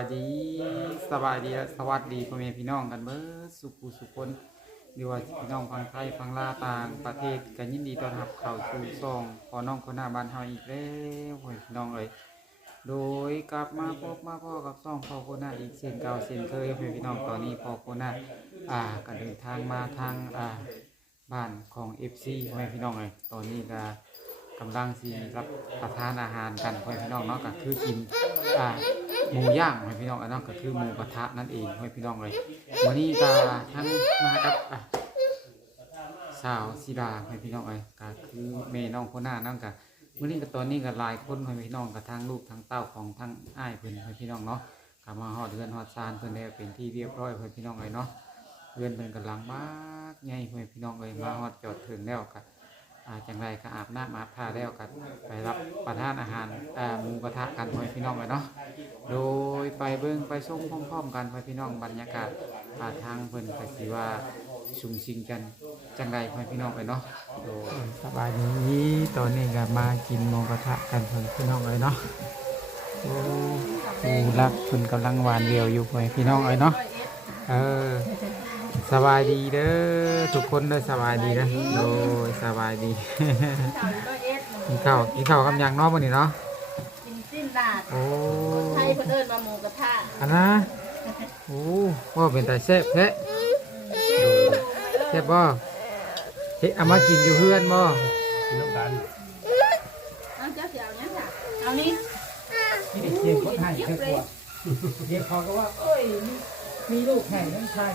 ายดีสบายดีและสวัสดีพ่อแม่พี่น้องกันเบิดสุขุสุคนหรือว่าพี่น้องฟังไทยฟังลาต่างประเทศกันยินดีต้อนรับเข้าสู่ช่องพอน้องคนหน้าบ้านเฮาอีกแล้วพ่อแม่พี่น้องเอ้ยโดยกลับมาพบมาพ่อกับช่องพ่อคนหน้าอีกเช่นเก่าเช่นเคยพ่อแม่พี่น้องตอนนี้พ่อคนหน้าอ่าก็เดินทางมาทางอ่าบ้านของ FC พ่อแม่พี่น้องเอ้ยตอนนี้ก็ กำลังสิรับประทานอาหารกันพ่อพี่น้องเนาะก็คือกินอ่าหมูย่างพ่อพี่น้องอันนั้นก็คือหมูกระทะนั่นเองพ่อพี่น้องเลยวันนี้ก็ทั้งมากับอะสาวสีดาพ่อพี่น้องเลยก็คือแม่น้องคนหน้านั่งก็วันนี้ก็ตอนนี้ก็หลายคนพ่อพี่น้องกับทางลูกทางเต้าของทางอ้ายเพิ่อนพ่อพี่น้องเนาะก็มาฮอดเรือนฮอดซานเพิ่อนแล้วเป็นที่เรียบร้อยพ่อพี่น้องเลยเนาะเรือนเพิ่นกำลังมากใหญ่พ่อพี่น้องเลยมาฮอดจอดถึงแล้วก็ อาจังไรก็อาบน้ำอาบท่าแล้วกันไปรับประทานอาหารอ่าหมูกระทะกันพ่อพี่น้องเลยเนาะโดยไปเบิ้งไปส่งพร้อมๆกันพ่อพี่น้องบรรยากาศอาทางเพิ่นก็สิว่าสุงสิงกันจังไรพ่อพี่น้องเลยเนาะโดยสบายดีตอนนี้ก็มากินหมูกระทะกันพ่อพี่น้องเลยเนาะโอ้ผู้รักเพิ่นกำลังหวานเดียวอยู่พ่อพี่น้องเลยเนาะเออ สบายดีเด้อทุกคนเด้อสบายดีเด้อโดยสบายดีกินข้าวกินข้าวกับหยังเนาะวันนี้เนาะกินสิ้นดาดโอ้ไทยเพิ่นเอิ้นมาหมูกระทะอันนะโอ้ว่าเป็นแต่แซ่บแท้โดยแซ่บบ่เฮ้ยเอามากินอยู่เพื่อนบ่น้ำกันเอาเจ้าสิเอาหยังจ้ะเอานี่ที่เด็กเกียนคนให้แค่กลัวเด็กเขาก็ว่าเอ้ย มีมีลูกแข่งนั่นชาย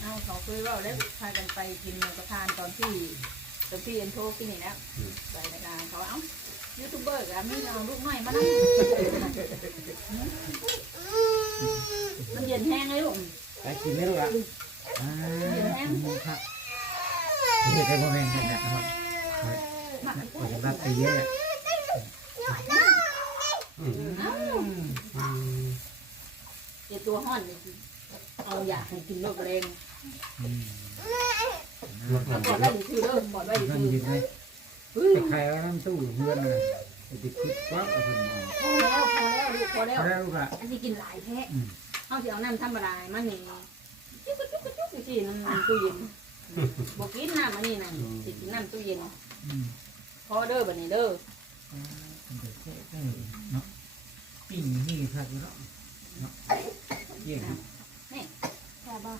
เอาเขาเคยเว่าแล้วพากันไปกินหมูกระทะตอนที่ตอนที่เอ็นโทรกินนี่แล้วไปรายการเขาเอ้ายูทูบเบอร์ก็มีเอาลูกน้อยมานั่งมันเย็นแห้งเลยลูกไปกินไม่รู้ละอ่าครับนี่เป็นโมเมนต์กันนะครับมาโอ้ยรัดตีเยอะ เดี๋ยวตัวห่อนนี่เอาอยากให้กินโรคเรงรถแล้วน้ำก่อนไว้ดีคือเริ่มก่อนไว้ดีเงินคือยืนไหมเฮ้ยไปใครเอาน้ำตู้เงินเลยไปติดคุกวับเอาคนมาพอแล้วพอแล้วลูกพอแล้วเอาแล้วลูกอะอันนี้กินหลายแท้อืมเอาสิเอาน้ำธรรมดามันนี่จุ๊กจุ๊กจุ๊กจุ๊กสิน้ำตู้เย็นบอกกินน้ำอันนี้นะสิกินน้ำตู้เย็นอืมพอเด้อบัดนี้เด้ออ่ามันจะแค่ได้เนาะปิ้งนี่ครับเนาะ เนาะเยี่ยมแค่บ่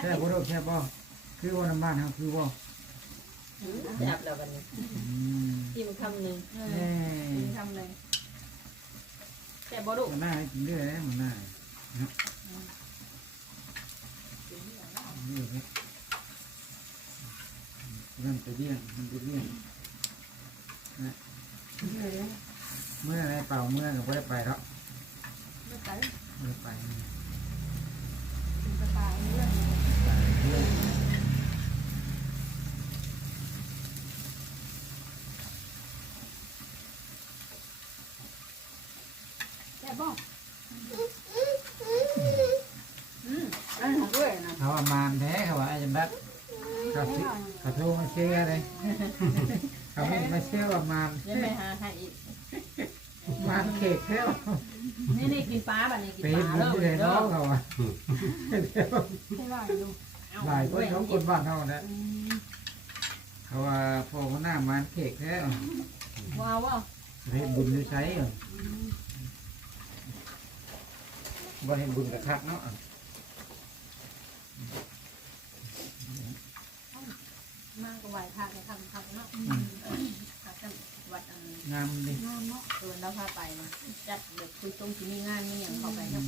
แค่บ่รู้แค่บ่คือว่าน้ำบ้านเฮาคือบ่จับแล้วบัดนี้อืมกินคำหนึ่งแน่กินคำหนึ่งแต่บ่ลูกมันน่าให้กินเรื่อยนะมันน่าเนาะนี่ครับมันจะเลี้ยงมันจะเลี้ยงนะเมื่อไรเปล่าเมื่อก็บ่ได้ไปแล้ว ไม่ไปบ่ ได้ไปกินสบายเรื่องไปเรื่อย แต่บ่อืมอันของด้วยนะ เขาว่ามานแท้เขาว่าอาจารย์บัดเขาสิเขาโทรมาเชื่อเลยเขาไม่มาเชื่อว่ามาน ยังไม่หาให้อีก มานเค้กแล้ว นี่นี่กินปลาบัดนี้กิน ไป ปลาบุญเลยน้องเขาอะให้ว่าอยู่หลายคนของคนบ้านเขาเนี่ยเขาว่าพ่อเขาหน้ามานเค้กแล้วว้าวว้าวเห็นบุญอยู่ใช้เหรอบ่เห็นบุญกับคักเนาะมากกว่าไหวพระจะทำทำเนาะพระจัง วัดอันงามดิงานเนาะเออแล้วพาไปนะจัดเด็กคุยตรงที่มีงานมีอย่างเข้าไปเนาะ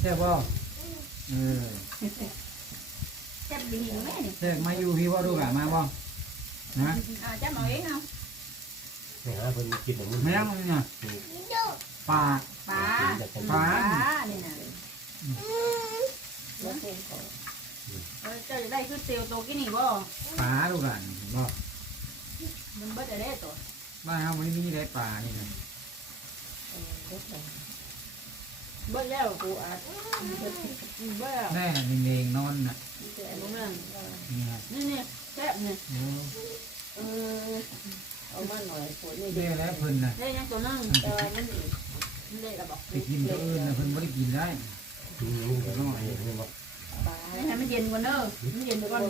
ใช่ป่ะเออแซ่บดีแม่นี่ใช่มาอยู่พี่ว่าดูกะมาป่ะนะอ่าจับเอาเองเอาเนี่ยฮะเพิ่นกินอย่างนี้ไม่ยังมึงอะปลาปลาปลานี่นะ เออเจ้าจะได้คือเตียวโตกินนี่บ่ปลาดูกันบ่มันเบิดจะได้ตัวบ้านเราไม่มีได้ปลานี่นะเบิดแล้วกูอาจเบิดแล้วแน่เองๆนอนน่ะแต่บ่แม่นนี่ครับนี่นี่แซ่บนี่โอ้เออเอามาหน่อยฝนนี่เรียกแล้วเพิ่นน่ะได้ยังตัวนึงแต่ว่ามันอีกมันได้ระบอกไปกินตัวอื่นน่ะเพิ่นบ่ได้กินได้อืมเดี๋ยวน้อยนี่บอกปลา ให้มันเย็นก่อนเด้อมันเย็นก่อน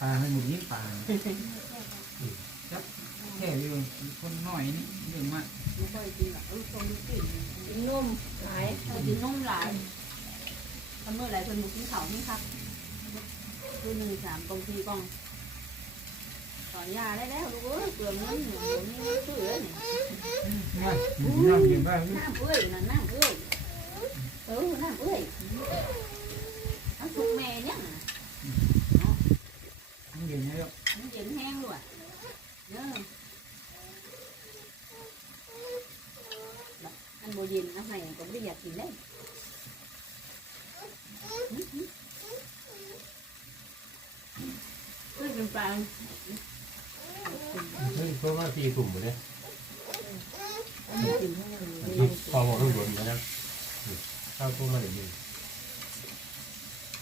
ปลาให้หมดยิ่งปลาจับแค่อยู่คนน้อยนี่เรื่องมากไม่ค่อยกินหรอกลูกทรงลูกกินกินนุ่มหลายเรากินนุ่มหลายทำเมื่อไรคนบุกกินเขานี่ครับคือหนึ่งสามกองทีกองถอนยาได้แล้วลูกเอ้ยเปลืองเงินหนูนี่ชื่อเลยนี่มาน้ำกินได้น้ำเอ้ยนั่นน้ำเอ้ยเออน้ำเอ้ย น้ำซุปแม่เนี่ยมันกินเยอะมันเย็นแห้งด้วยเนาะอันโบเย็นนะให้ก็ไม่อยากกินได้คือเป็นปลาเฮ้ยเพราะว่าตีตุ่มหมดเลยกินทั้งนี้พอบอกต้องโดนนะข้าวต้มมาเดี๋ยวนี้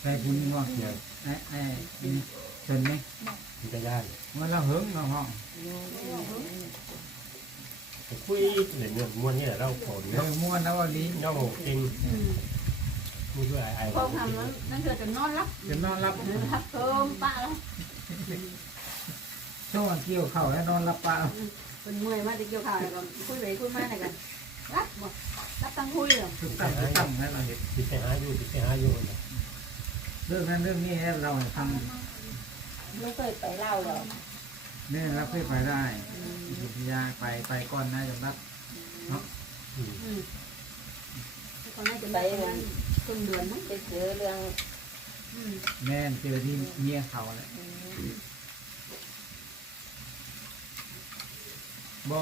ใส่คุณว่าเกี่ยวไอ้ไอ้นี่เชิญไหมมันจะยากมันละเหิงเราห้องคุยเหนื่อยม้วนเนี่ยเราขอเนาะวม้วนแล้วว่าลิ้นเนาะจริงพูดด้วยไอ้พอทำนั้นนั่นคือจะนอนรับจะนอนรับรับเพิ่มปะแล้วช่วงเกี่ยวเข่าแล้วนอนรับปลาเป็นเมื่อยมาจะเกี่ยวเข่าแล้วก็คุยไปคุยมาเนี่ยกันรับบ่รับตั้งคุยเลยทุกตั้งตั้งแล้วเราเห็นติดไปหาอยู่ติดไปหาอยู่เรื่องนั้นเรื่องนี้เราทไม่เคยไปเล่าหรอกำเนี่ยเราเคยไปได้วิทยาไปไปก่อนนะจำรับอืมคนน่าจะไปวันต้นเดือนมั้งไปเจอเรื่องอืมแม่นเจอที่เมียเขาแหละบ่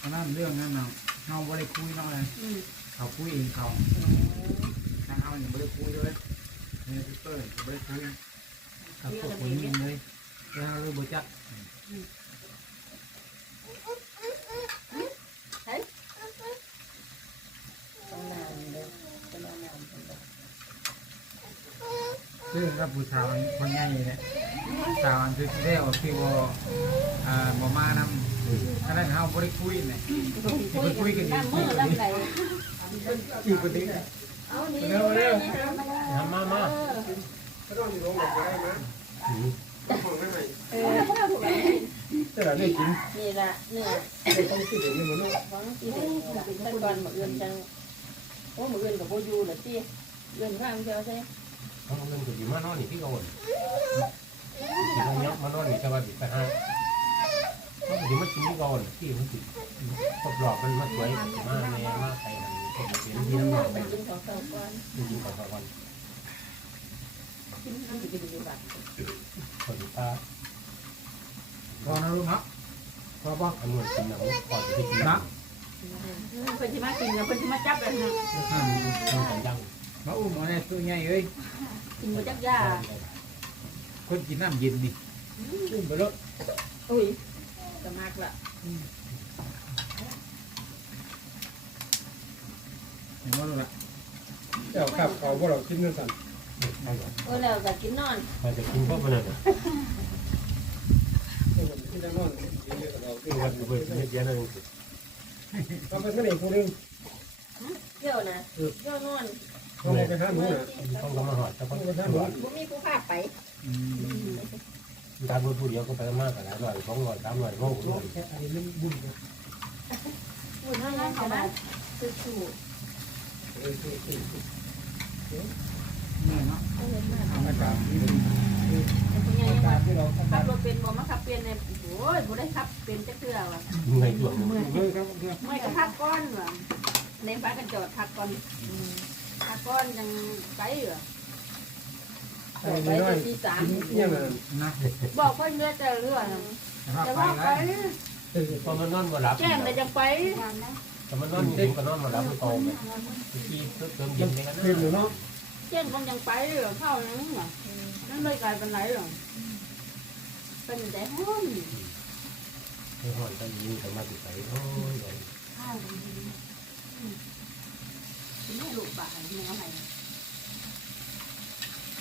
อันนั้นเรื่องนั้นเนาะเราไม่ได้คุยเนาะเลยอืมเขาคุยเองเขาทางเขาเนี่ยไม่ได้คุยด้วย เนี่ยพี่เปิ้ลไม่ได้คุยกับพวกคนนี้เลยแล้วเราบ่จักต้องนานเลยต้องนานคนเดียวซึ่งกับผู้สาวคนใหญ่เนี่ยสาวอันที่เรียกว่าที่ว่าอ่าบ่มานำขณะเขาบ่ได้คุยเนี่ยคุยคุยกันน้ำมือน้ำไหลอีกคนนึงเอานี่ เร็วเร็วทำมามาก็ต้องอยู่ลงแบบนี้ได้ไหมมองไม่ไหมเออแต่ละได้กินนี่ละเนื้อไม่ต้องคิดอย่างนี้มันต้องของที่เด็กแต่ก่อนมาเอื้อนจังโอ้มาเอื้อนกับโบยูเหรอที่เอื้อนข้างเดียวใช่เขาเงินก็อยู่มานอนนี่พี่โอนที่เราเนาะมานอนนี่จะว่าดิไปหา เขาถึงมากินพี่โอนที่มันติดครบรอบมันมาสวยมากแม่มาใครทำเป็นที่น้ำหนักไปไปกินของเก่าก่อนจริงๆของวันกินน้ำกินดีกว่าคนตาพอนะลูกเนาะพอบ่อันนู้นกินหนังก่อนที่กินนะงเพิ่นสิมากินเพิ่นสิมาจับแบบนั้นต้องใส่ยังมาอุ้มเอาเนี่ยตัวใหญ่เอ้ยกินมาจับยาคนกินน้ำเย็นนี่อุ้มไปแล้วอุ้ย จะมากละเห็นว่าลูกละเจ้าขับเขาพวกเราคิดนั่นสั่นเออแล้วก็กินนอนมันจะกินพวกมันน่ะที่จะนอนกินเยอะกับเราคือวันเบิดเยอะๆนั่นเราไปเสน่ห์คนนึงเที่ยวนะเที่ยวนอนเขาไปท่านู้นน่ะต้องกำมาหอดแต่เขาต้องไปท่านู้นบ่มีผู้พาไป อืมการพูดพูดเดียวก็ไปมากกว่าหลายร้อยสองร้อยสามร้อยโลกเลยแค่อันนี้มันบุญเลยอุ่นนอนเขาบ้านสู้สู้เออคือคือนี่เนาะเออมาธรรมชาติที่ดีเป็นยังไงกาว่ารที่เราทำขับรถเป็นบ่มาขับเป็นเนี่ยโอ้ยบ่ได้ขับเป็นจักเทื่อว่ะในช่วงเฮ้ยครับเพื่อนไม่ก็พักก้อนว่ะในฟ้ากันจอดพักก่อนพักก้อนยังไปเห รอไอ้น้อยกินเนี่ยมันนะบอกเพิ่นเยอะแต่เรื่องแต่ว่าไปพอมันนอนมาหลับแจ้งเลยจังไปแต่มันนอนอยู่ก็นอนมาหลับมันโตเลยที่เติมเย็นเลยกันคือหนูนะแจ้งคนยังไปเหรอเข้ายังเหรอนั่นเลยกลายเป็นไรหรอเป็นแต่ห้องไอ้หอนตอนนี้ก็มาติดไปโอ้ยข้าวนี่ลูกป่าเนี่ยเอไหน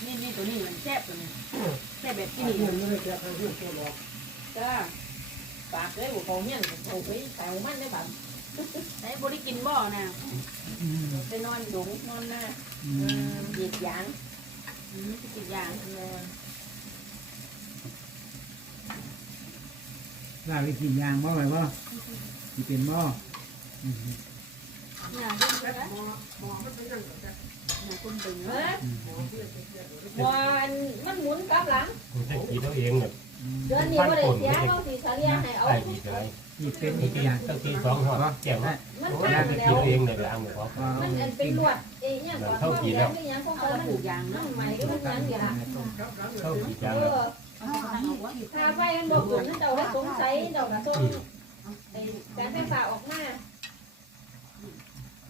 นี่นี่ตัวนี้มันแซ่บตัวนี้แซ่บแบบที่ที่นี่นี่ไม่ได้แก้ทางเรื่องตัวหรอกอจ้าปากเลยหัวของเงี้ยโอ้ยแต่มันได้แบบไอ้บริกินบ่อน่ะอืมไปนอนดงนอนหน้าอืมเหยียดยางอืมสิบอย่างลาไปกินยางบ่ไหมบ่สิเป็นบ่อื มเนี่ยคุณไปแล้วหมอหมอมันเป็นยังไงจ๊ะเนี่ยคุณตึงเฮ้แล้วยหมอเพี้ยนเพี้ยนวันมันหมุนกลับหลังผมจะกินเอาเองเนี่ยเดือนนี้ว่าได้เสียเอาสีสาเลียให้เอาไอ้ดีเลยนี่เป็นนี่อีกกินอย่างตั้งทีสองหัวแก้วได้มันโอ้ข้ายงจะแล้กินวเอาเองเลยล้างหมดเพราะว่ามันอันเป็นลวดเอ้ยเนี่ยก่อนเขาเลี้ยงไม่ยังเขาเอาเขาละมันปลูกยางนั่เนาะงใหม่ก็มันยังอย่างครับหลังเข้าเลยกี่เอจานอเอาไปทางเอาวะถ้าไฟมันบอกผมนั่นเจ้าให้สงสัยเจ้าก็ส่งไอ้การไฟฟ้าออกมา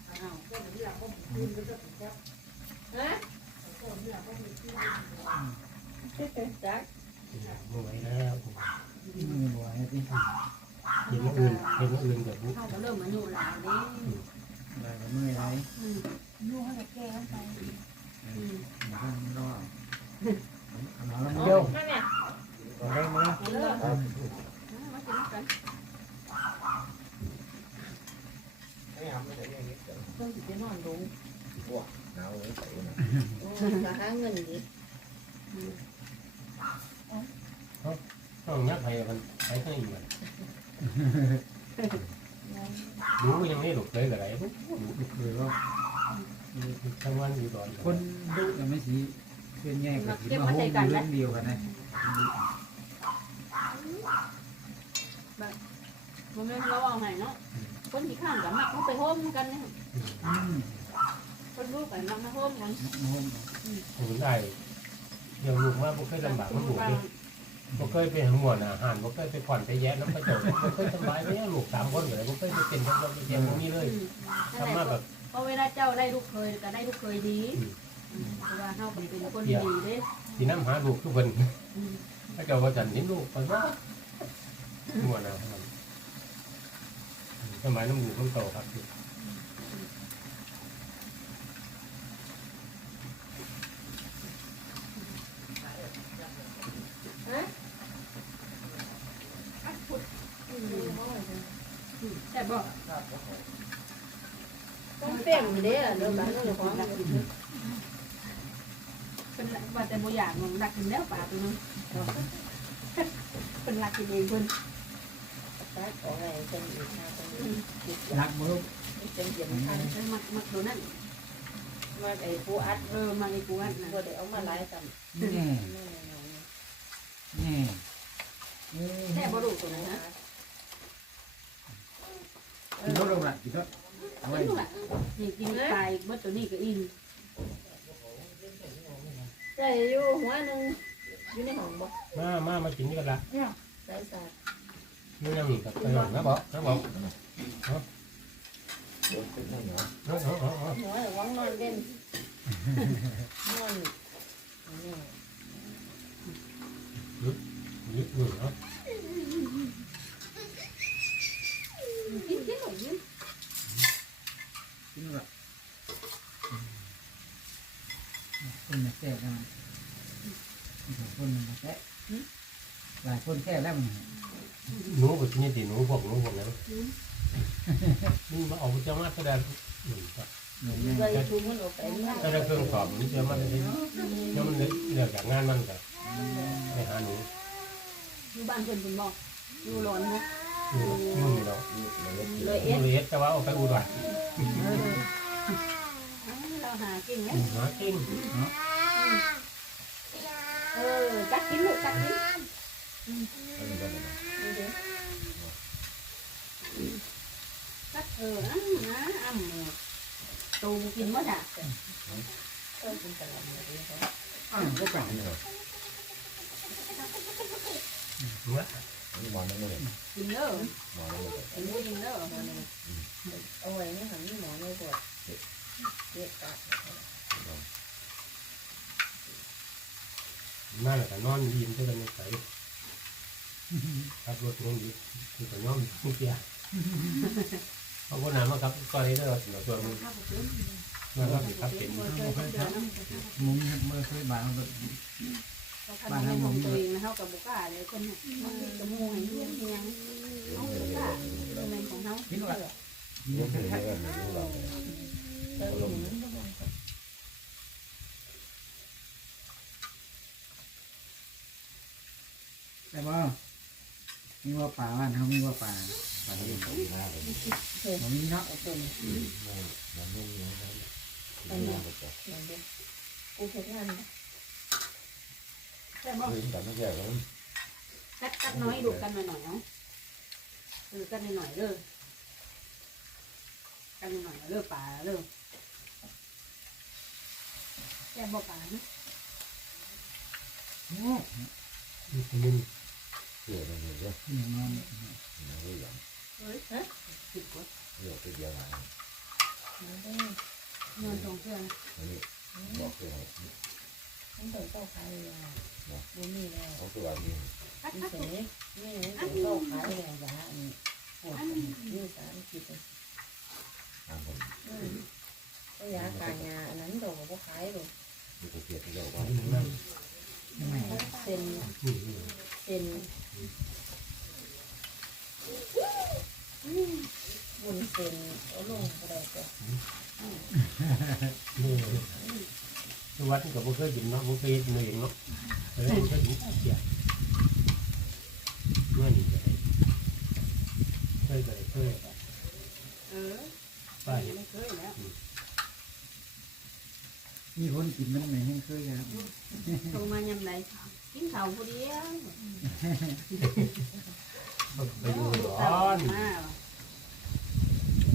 เอาฮะ จักไม่ไหวแล้วมือบ่อยที่กินอื่นกินอื่นแบบนี้เข้าก็เริ่มอายุหลายเด้ได้ก็มือไรอืมนู่ให้แก้ไปอืมมันรอเอาแล้วเดี๋ยวมาเนี่ยเอาได้มั้ยเอาเลยเอามากินกันไม่ทำไม่ได้ยังไงเพิ่งจะนอนลง หนาวเลยใส่นะจะหาเงินดีต้องยักให้มันใช้ข้างอีกมันดูยังไม่หลุดเลยอะไรดูหรือว่าทั้งวันอยู่ตอนคนดุยังไม่สีเป็นแง่กับที่มาโฮมเรื่องเดียวกันนะมันไม่เราเอาไงเนาะคนที่ข้างกับมักเขาไปโฮมกันเนี่ย คนรู้กันมักมาโฮมกันโฮมผมได้เดี๋ยวลูกมาบ่เคยลำบากมันบุกเลยบ่เคยไปหมวนอาหารบ่เคยไปผ่อนไปแย่น้ำกระจกบ่เคยสบายเนี่ยลูกสามคนเลยบ่เคยไปเป็นคนไปแย่ตรงนี้เลยนั่นทำแหมาละแบบเพราะเวลาเจ้าได้ลูกเคยก็ได้ลูกเคยดีเพราะว่าเฮาเป็นคนดีเด้สีน้ำหาลูกทุกคนถ้าเจ้าว่าจันเห็นลูกมันว่าหมวนอาหารสมัยน้ำลูกน้ำโตครับ แต่บอก ต้องเต็ม เด้อเดี๋ยวกันเรื่องของเป็นว่าแต่บ่อยากมันรักกินแล้วป่าตัวนึงเป็นรักกินเองเพิ่นตัดของอะไรเป็นอีกนะเป็นรักมือเป็นเยี่ยมทันมักมักตัวนั้นมาไอ้ผู้อัดเออมาไอ้กูอันนะบ่ได้เอามาไล่กันแง่แง่แค่บ่รู้ตัวนั้นนะกินรถลงละกินรถเอา ไว้กินละนี่กินตายเมื่อตัวนี้ก็อินใจอยู่หัวนึงอยู่ในห้องบ่มามามากินนี่กันละใส่สาดนี่ยังมีกับขนมนะบอกนะบอกนะนะนะหัวหวังนอนเด่นนอนนี่ยึดอยู่เนาะ กินกินหน่อยกิน กินรถ คนมาแก่กันคนมาแก่หลายคนแก่แล้วมันหนูแบบนี้สิหนูพวกหนูพวกนั้นนี่มาเอาเจ้ามาแสดงหนึ่งก็เหนื่อยแน่เลยชุมมันออกไปนี่แสดงเครื่องสอบนี่เจ้ามันได้เจ้ามันเลือกจากงานมันก็ไปหาหนูอยู่บ้านเพิ่นเพิ่นบอกอยู่ร้อนเนาะนู่นเนาะเลยเอเอ็ดสแต่ว่าเอาไปอุดรเราหาเก่งแล้วหาจริงเออกัดกินลูกกัดกินกัดเอออ้ำนะอ้ำตูกินบ่จ้ะก็กินตลอดเลยอ้าวก็แปลกเนาะ นี่มองนั่นเลยกินเด้อมองนั่นเลยกินบ่กินเด้อเอาไว้นี่หันนี่ห มอไม่ปวดเจ็บปากนั่นแหละก็นอนยิ้มเท่ากันใส่ขับรถงงดีคือก็ย้อมทุกอย่างเขาก็นำมาครับก้อนนี้แล้วเราตัวนึงมันก็มีครับเป็นมุ้งเมื่อเคยบางแบบแต่ถ้ามันเป็นของตัวเองนะเฮากับบุก้าเลยคนเนี่ยมันมีกระมูให้เลี้ยงเลี้ยงเฮาบุก้าเป็นเป็นของเฮาเพื่อน ลูกเราเออหนูก็บอกแต่ว่ามีว่าป่าบ้านเขามีว่าป่าป่าไม่เดีได้ยวใส่หน้าเลยผมมีเนาะเอาตัวนี้มันไม่มีอะไรไม่มีอะไรต่อลองดูกูเฮ็ดงานแต่บ่เรื่องแต่ไม่ใช่แล้วกัดกัดน้อยดูกันหน่อยๆเนาะเออกันหน่อยๆเด้อกันหน่อยๆเด้อป่าเด้อแต่บ่ป่านะโอ้มั นเชื่อมันอยู่ด้วยยนอนมันก็อย่างเฮ้ยฮะผิดกฎเรื่องตัวเดียวกันนอนตรงเพื่อนอันนี้บอกเพื่อนมันเปิดเข้าขายเลยอะดูนี่แล้วเขาตัวนี้กัดนี่กัดเสนี่นี่เปิดเข้าขายเลยจ้ะอันปวดนี่สารคิดทางคนก็ยาการยาอันนั้นดอกก็ขายเลยมีตัวเกียรติที่เราว่ายังไงเซ็น เซ็นบุญเซ็นเอาลงก็ได้จ้ะนี่วัดกับบุเคยกินเนาะบุเคยกินเองเนาะเออบุเคยกินเกี๊ยเมื่อนี้เลยเคยเลยเคยเออป้าไม่เคยแล้วมีคนกินมันไม่เห็นเคยครับโทรมายำไรกินข้าวผู้เดียว ไปอยู่ร้อนมา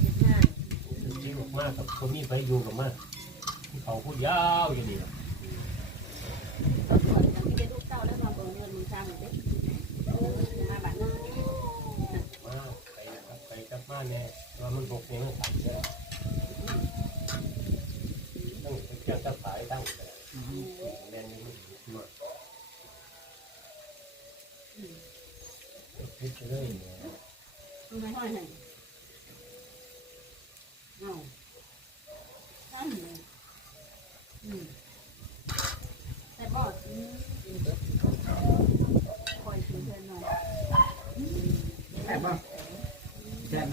เฮ็ดงานยิ่งมากกับคนนี้ไปอยู่กับมากเขาพูดยาวอย่างนี้ตำรวจยังไม่ได้ลูกเต้าแล้วมาเบิเงินมึงจำเด็กมาบ้านนั้นมาไปกับไปกับมาแน่ว่ามันบกเนี่ยมันสั่นเลยต้องเกี่ยวกับสายตั้งแน่นนี่มันคิดเลยมึงไม่ห้อยหันเอาตั้งเลยอืมแต่บอดคอยซื้อเพื่อนหน่อยแซ่บป่ะแซ่บหน่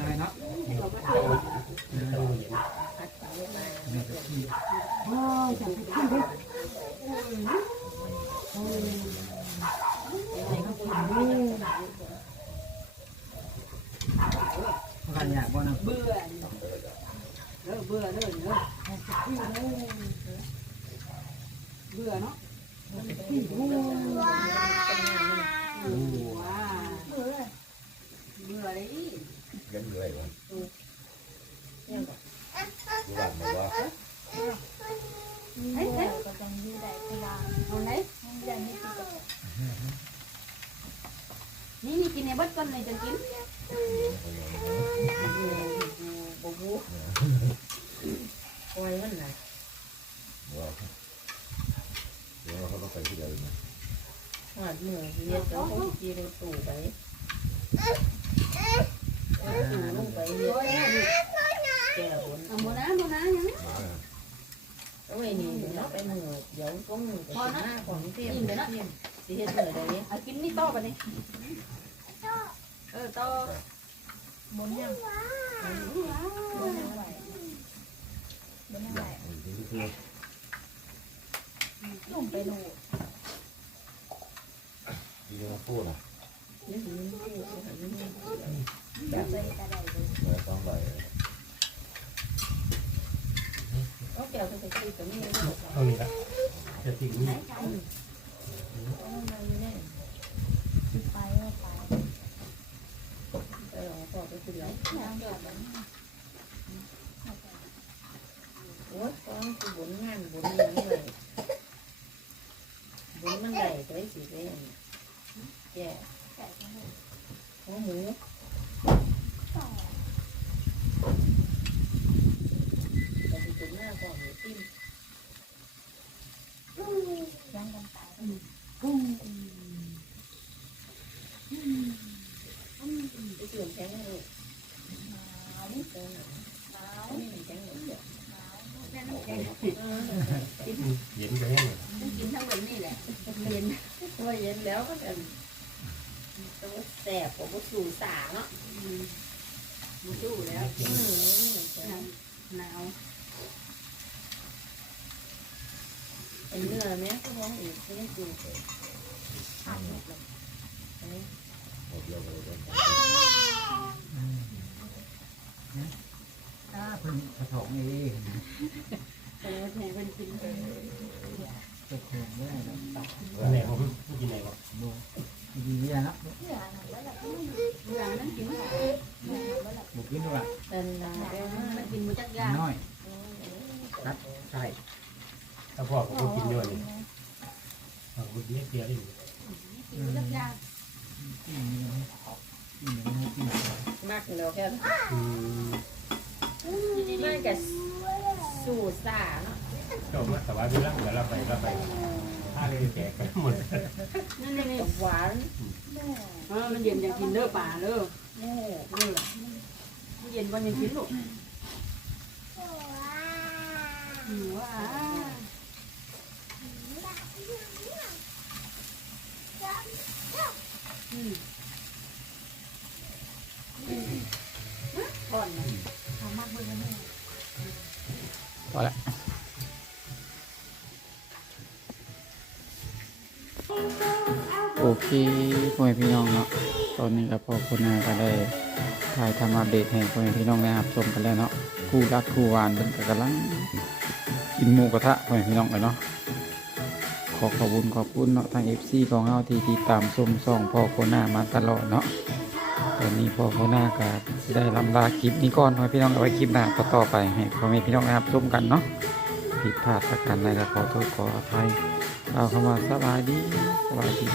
อยเนาะเราก็เอาซื้อเอาเหรียญอัดเอาไว้มา แม่ก็ ขี้โอ้ยจับไปขึ้นดิโอ้ยโอ้ยยังไงก็บุญไม่ยังสบายพกันอยากบ่นะเบื่อเด้อเบื่อเด้อเด้อเบื่อเนาะว้าเบื่อเลยเล่นเลยวะยังแบบดูหลังมาว่าเฮ้ยเฮ้ยก็จังยืดได้เวลาเอาไหนอย่างนี้คือนี่นี่กินในบัดก่อนเลยจะกิน บูบูคอยมันนะว่าเดี๋ยวเขาต้องไปที่เดิมนะหาดมือเรียกแล้วเขาจีเราตู่ไปตู่ลงไปเรียกแก่บนเอาโมนะโมนะยังมาเอาไว้นี่เนาะไปมือเดี๋ยวก็มือไปหน้าของเทียมเทียมสิเฮ็ดมือได้เอากินนี่ต่อไปนี่ เออต่อบนยังบนยังไหวบนยังอไหวยากมันคือคือลุ่มไปหนูที่เราพูดนะนี่สิมันพูดหันนี่จับไปตาใดเลยเราต้องไปเอาแก้วไปใส่ตัวนี้เท่านี้ละจะทิ้งนี่ เอามันแน่ ไปก็ไป เออพอไปคือแล้ว ยังเกิดแบบ โอ้ยฟ้องคือบนงานบนยังไงบนมันไหลไปสิไปแก่ แต่ก็ไม่ หัวหมู ต่อ แต่ที่จุดหน้าก่อนติ้ม ยังกันไป กุ้ง ไปเสื่อมแข็งเลย หนาว เออ หนาว ไม่มีแข็ง เลยหนาวแม่น้ำแกงเออเย็นไปแห้งเลยเกินทั้งแบบนี้แหละเย็นว่าเย็นแล้วก็จะต้องแสบกว่าสู่สาเนาะมันสู้แล้วหนาวเป็นเนื้อไหมก็มองอีกไม่ได้กินอันนี้หมดเดียวเลยถ้าเพิ่นกระถองเองแต่ว่าแทนเป็นกินเอง ได้แล้วตัดอันไหนผมไม่กินไหนก็โบดีเรียนะอย่างนั้นกินบุกินด้วยเป็นนาเด้อมันกินมือจักยาน้อยตัดใส่ถ้าพ่อก็กินด้วยนี่เอาบุญเล็กเดียวได้กินมือจักยากินนี่นะกินนี่นะกินมากแล้วแค่มมันกับ สู่สาเนาะจ้ามาแต่ว่าเวลาเดี๋ยวเราไปเราไปถ้าเลยแจกกันหมดนี่นี่นี่หวานเออมันเย็นอยากกินเด้อป่าเด้อโอ้นี่มันเย็นวันยังกินลูกอืมว่าอืมก่อนนะทำมากเบิ่งนะแม่ พอละโอเคพ่อแม่พี่น้องเนาะตอนนี้ก็พอคุณนาก็ได้ถ่ายทำอัปเดตให้พ่อแม่พี่น้องได้รับชมกันแล้วเนาะคู่รักคู่หวานเป็นก็กำลังกินหมูกระทะพ่อแม่พี่น้องเลยเนาะขอขอบคุณขอบคุณเนาะทาง FC ของเราที่ติดตามชมส่องพ่อคนามาตลอดเนาะ ตอนนี้พ่อโคนาก็ได้ลำลาคลิปนี้ก่อนให้พี่น้องเอาไว้คลิปหน้าต่อๆไปให้พ่อแม่พี่น้องนะครับร่วมกันเนาะผิดพลาดประการใดก็ขอโทษขออภัยเอาเข้ามาสบายดีสบายดี